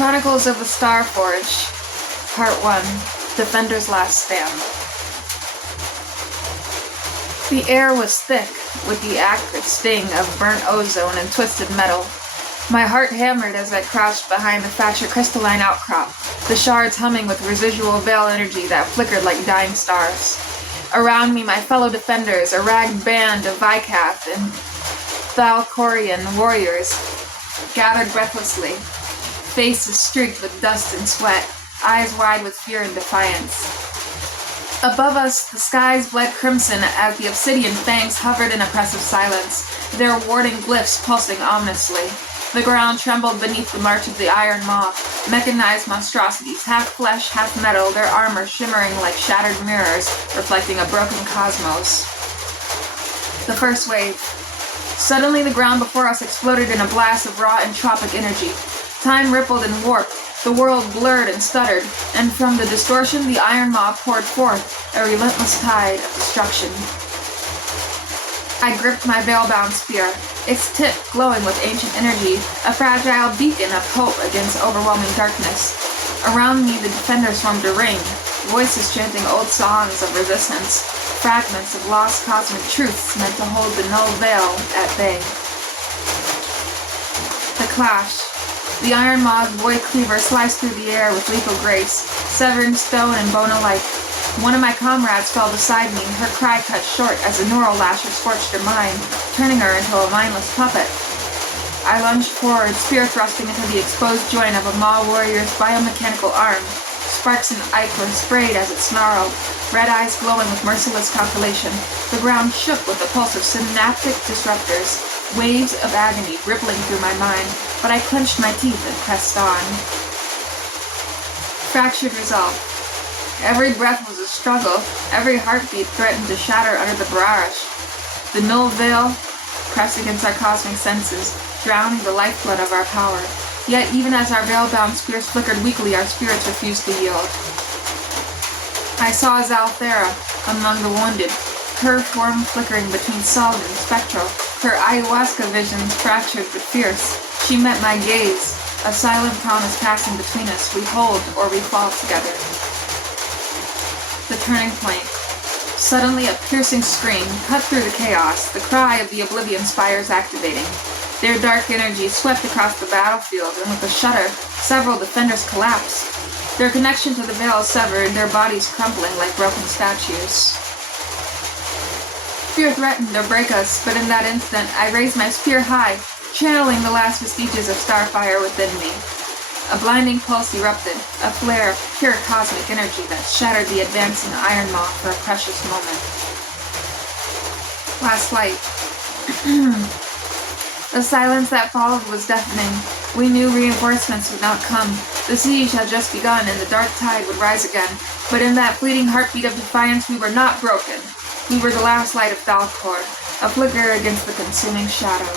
Chronicles of the Starforge, Part 1, Defender's Last Stand. The air was thick with the acrid sting of burnt ozone and twisted metal. My heart hammered as I crouched behind the thatcher crystalline outcrop, the shards humming with residual veil energy that flickered like dying stars. Around me, my fellow defenders, a ragged band of Vykath and Thalkorian warriors, gathered breathlessly, faces streaked with dust and sweat, eyes wide with fear and defiance. Above us, the skies bled crimson as the obsidian fangs hovered in oppressive silence, their warding glyphs pulsing ominously. The ground trembled beneath the march of the iron maw, mechanized monstrosities, half flesh, half metal, their armor shimmering like shattered mirrors, reflecting a broken cosmos. The first wave. Suddenly the ground before us exploded in a blast of raw entropic energy. Time rippled and warped, the world blurred and stuttered, and from the distortion the iron maw poured forth a relentless tide of destruction. I gripped my veil-bound spear, its tip glowing with ancient energy, a fragile beacon of hope against overwhelming darkness. Around me the defenders formed a ring, voices chanting old songs of resistance, fragments of lost cosmic truths meant to hold the null veil at bay. The clash. The iron maw's void cleaver sliced through the air with lethal grace, severing stone and bone alike. One of my comrades fell beside me, her cry cut short as a neural lasher scorched her mind, turning her into a mindless puppet. I lunged forward, spear thrusting into the exposed joint of a maw warrior's biomechanical arm. Sparks and ichor sprayed as it snarled, red eyes glowing with merciless calculation. The ground shook with the pulse of synaptic disruptors, waves of agony rippling through my mind, but I clenched my teeth and pressed on. Fractured resolve. Every breath was a struggle, every heartbeat threatened to shatter under the barrage. The null veil pressed against our cosmic senses, drowning the lifeblood of our power. Yet even as our veil-bound spears flickered weakly, our spirits refused to yield. I saw Zalthera among the wounded, her form flickering between solid and spectral, her ayahuasca visions fractured but fierce. She met my gaze, a silent promise passing between us. We hold or we fall together. The turning point. Suddenly a piercing scream cut through the chaos, the cry of the Oblivion Spires activating. Their dark energy swept across the battlefield, and with a shudder, several defenders collapsed. Their connection to the veil severed, their bodies crumpling like broken statues. Fear threatened to break us, but in that instant, I raised my spear high, channeling the last vestiges of starfire within me. A blinding pulse erupted, a flare of pure cosmic energy that shattered the advancing iron maw for a precious moment. Last light. The silence that followed was deafening. We knew reinforcements would not come. The siege had just begun and the dark tide would rise again. But in that fleeting heartbeat of defiance, we were not broken. We were the last light of Thalkor, a flicker against the consuming shadow.